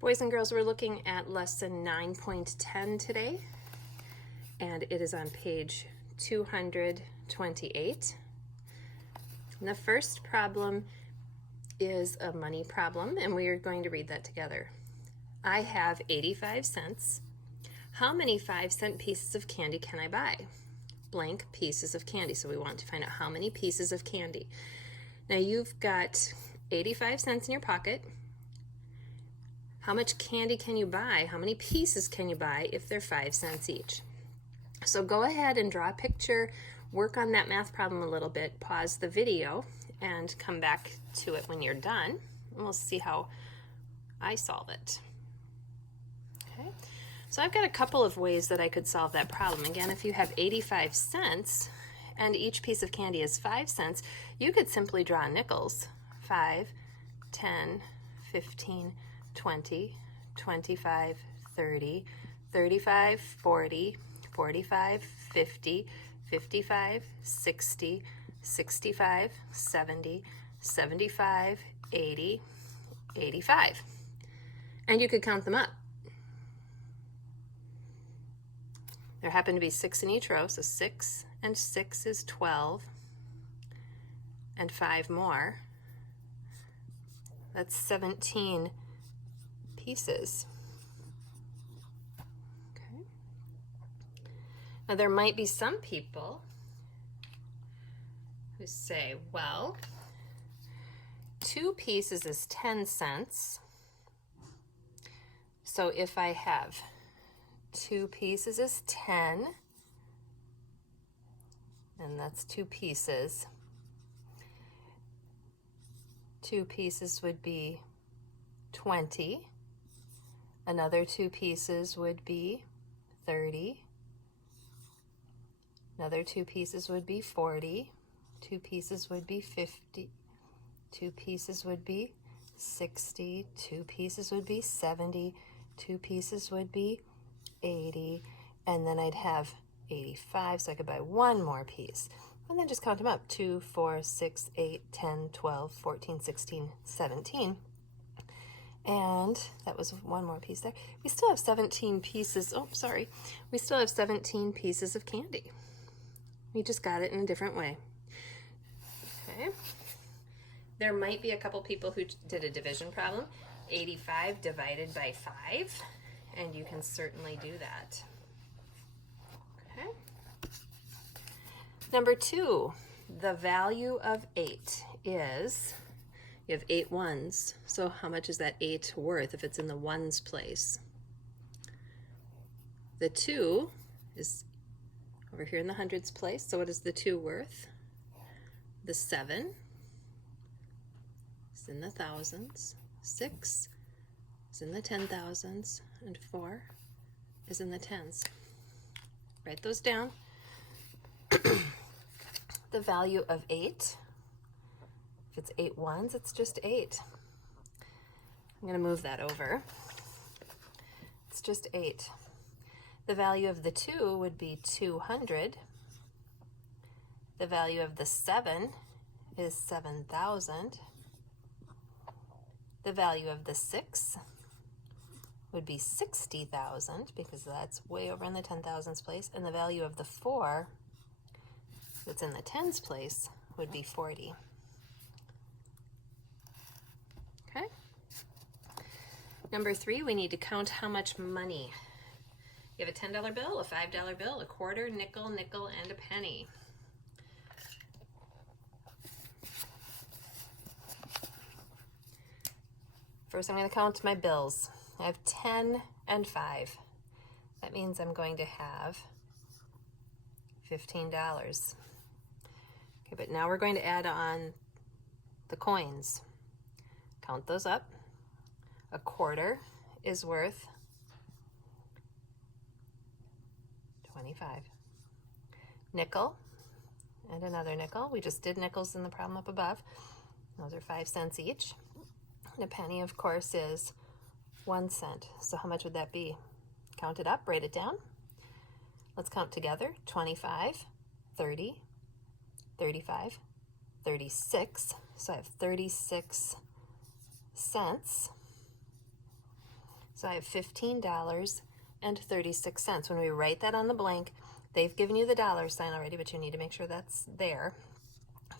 Boys and girls, we're looking at lesson 9.10 today, and it is on page 228. And the first problem is a money problem, and we are going to read that together. I have 85 cents. How many 5-cent pieces of candy can I buy? Blank pieces of candy. So we want to find out how many pieces of candy. Now you've got 85 cents in your pocket. How much candy can you buy? How many pieces can you buy if they're 5 cents each? So go ahead and draw a picture, work on that math problem a little bit, pause the video, and come back to it when you're done, and we'll see how I solve it. Okay, so I've got a couple of ways that I could solve that problem. Again, if you have 85 cents and each piece of candy is 5 cents, you could simply draw nickels. 5, 10, 15, 20, 25, 30, 35, 40, 45, 50, 55, 60, 65, 70, 75, 80, 85. And you could count them up. There happen to be 6 in each row, so 6 and 6 is 12, and 5 more. That's 17 pieces. Okay. Now there might be some people who say, well, 2 pieces is 10 cents. So if I have 2 pieces is 10, and that's 2 pieces. 2 pieces would be 20. Another 2 pieces would be 30. Another 2 pieces would be 40. 2 pieces would be 50. 2 pieces would be 60. 2 pieces would be 70. 2 pieces would be 80. And then I'd have 85, so I could buy 1 more piece. And then just count them up. 2, 4, 6, 8, 10, 12, 14, 16, 17. And that was 1 more piece there. We still have 17 pieces. Oh, sorry. We still have 17 pieces of candy. We just got it in a different way. Okay. There might be a couple people who did a division problem. 85 divided by 5. And you can certainly do that. Okay. Number 2, the value of 8 is, you have 8 ones, so how much is that 8 worth if it's in the ones place? The 2 is over here in the hundreds place, so what is the 2 worth? The 7 is in the thousands, 6 is in the 10,000s, and 4 is in the tens. Write those down. The value of 8, if it's 8 ones, it's just 8. I'm going to move that over. It's just 8. The value of the 2 would be 200. The value of the 7 is 7,000. The value of the 6 would be 60,000 because that's way over in the 10,000s place. And the value of the 4 that's in the tens place would be 40. Okay. Number 3, we need to count how much money. You have a $10 bill, a $5 bill, a quarter, nickel, nickel, and a penny. First, I'm going to count my bills. I have 10 and 5. That means I'm going to have $15. Okay, but now we're going to add on the coins. Count those up. A quarter is worth 25. Nickel and another nickel. We just did nickels in the problem up above. Those are 5 cents each. And a penny, of course, is 1 cent. So how much would that be? Count it up, write it down. Let's count together. 25, 30, 35, 36. So I have 36 cents. So I have $15.36. When we write that on the blank, they've given you the dollar sign already, but you need to make sure that's there.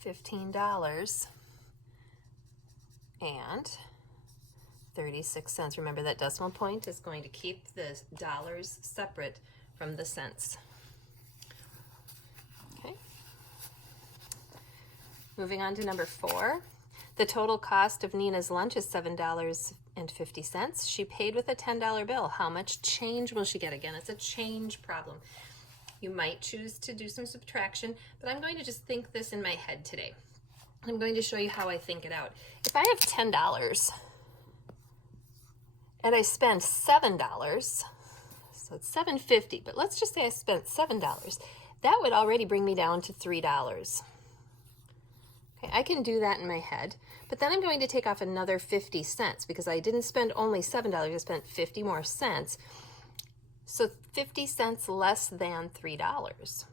$15.36. Remember, that decimal point is going to keep the dollars separate from the cents. Okay. Moving on to number 4. The total cost of Nina's lunch is $7.50. She paid with a $10 bill. How much change will she get? Again, it's a change problem. You might choose to do some subtraction, but I'm going to just think this in my head today. I'm going to show you how I think it out. If I have $10 and I spend $7, so it's $7.50, but let's just say I spent $7. That would already bring me down to $3. Okay, I can do that in my head, but then I'm going to take off another 50 cents because I didn't spend only $7, I spent 50 more cents. So 50 cents less than $3.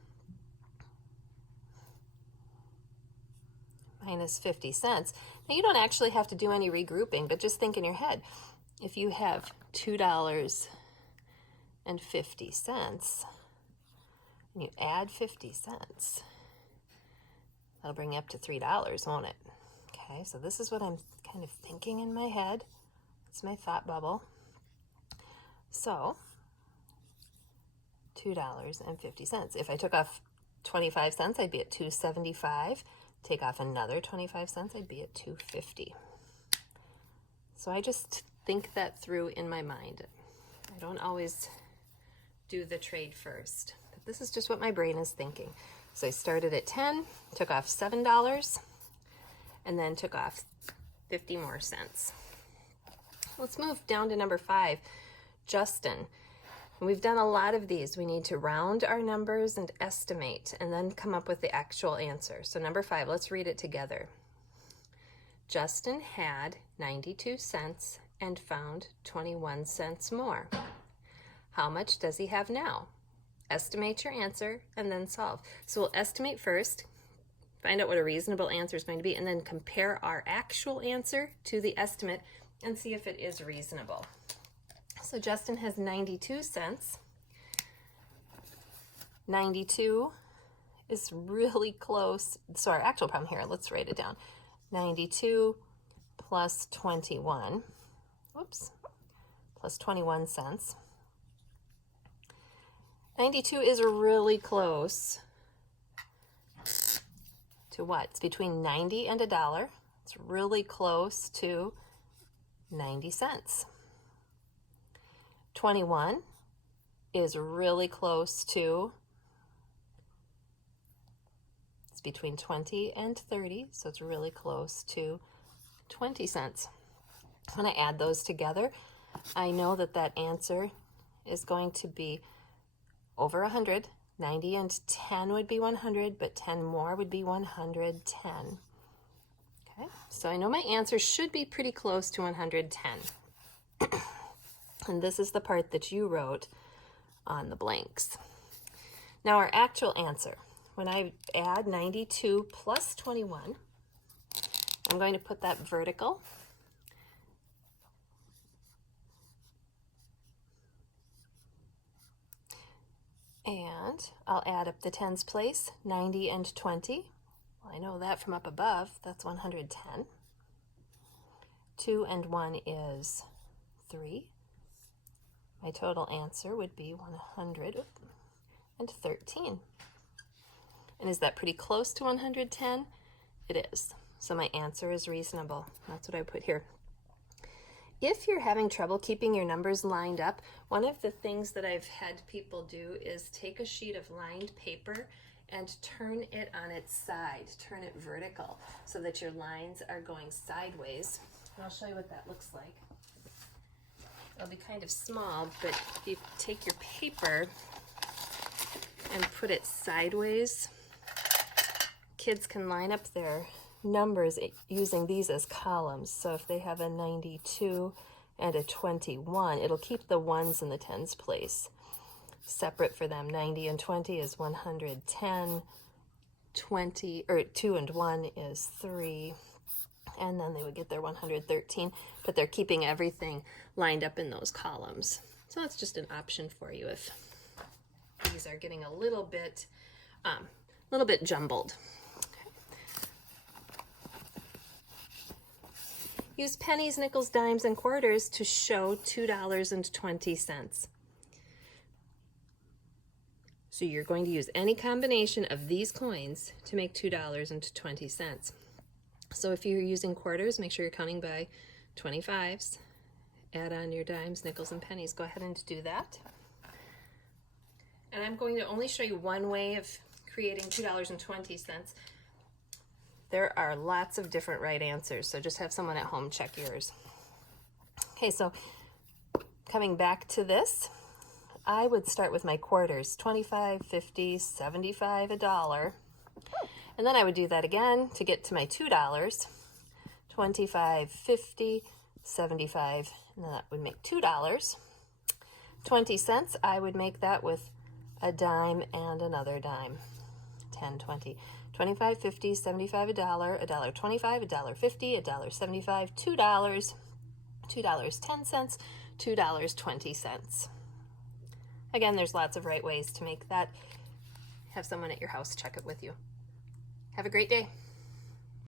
Minus 50 cents. Now you don't actually have to do any regrouping, but just think in your head. If you have $2.50 and you add 50 cents, that'll bring you up to $3, won't it? Okay, so this is what I'm kind of thinking in my head. It's my thought bubble. So $2.50. If I took off 25 cents, I'd be at $2.75. Take off another 25 cents, I'd be at $2.50. So I just think that through in my mind. I don't always do the trade first, but this is just what my brain is thinking. So I started at 10, took off $7, and then took off 50 more cents. Let's move down to number 5, Justin. We've done a lot of these. We need to round our numbers and estimate, and then come up with the actual answer. So number 5, let's read it together. Justin had 92 cents and found 21 cents more. How much does he have now? Estimate your answer and then solve. So we'll estimate first, find out what a reasonable answer is going to be, and then compare our actual answer to the estimate and see if it is reasonable. So Justin has 92 cents. 92 is really close. So our actual problem here, let's write it down. 92 plus 21, plus 21 cents. 92 is really close to what? It's between 90 and $1. It's really close to 90 cents. 21 is really close to, it's between 20 and 30, so it's really close to 20 cents. When I add those together, I know that that answer is going to be over 100. 90 and 10 would be 100, but 10 more would be 110. Okay, so I know my answer should be pretty close to 110. And this is the part that you wrote on the blanks. Now our actual answer, when I add 92 plus 21, I'm going to put that vertical. And I'll add up the tens place, 90 and 20. Well, I know that from up above, that's 110. 2 and 1 is 3. My total answer would be 113. And is that pretty close to 110? It is. So my answer is reasonable. That's what I put here. If you're having trouble keeping your numbers lined up, one of the things that I've had people do is take a sheet of lined paper and turn it on its side, turn it vertical so that your lines are going sideways. And I'll show you what that looks like. It'll be kind of small, but if you take your paper and put it sideways, kids can line up their numbers using these as columns. So if they have a 92 and a 21, it'll keep the ones in the tens place separate for them. 90 and 20 is 110, 2 and 1 is 3, and then they would get their 113, but they're keeping everything lined up in those columns. So that's just an option for you if these are getting a little bit jumbled. Use pennies, nickels, dimes, and quarters to show $2.20. So you're going to use any combination of these coins to make $2.20. So if you're using quarters, make sure you're counting by 25s. Add on your dimes, nickels, and pennies. Go ahead and do that. And I'm going to only show you one way of creating $2.20. There are lots of different right answers, so just have someone at home check yours. Okay, so coming back to this, I would start with my quarters, 25, 50, 75, $1. And then I would do that again to get to my $2. 25, 50, 75, and then that would make $2. 20 cents, I would make that with a dime and another dime. 10, 20, 25, 50, 75, $1, $1.25, $1.50, $1.75, $2, $2.10, $2.20. Again, there's lots of right ways to make that. Have someone at your house check it with you. Have a great day.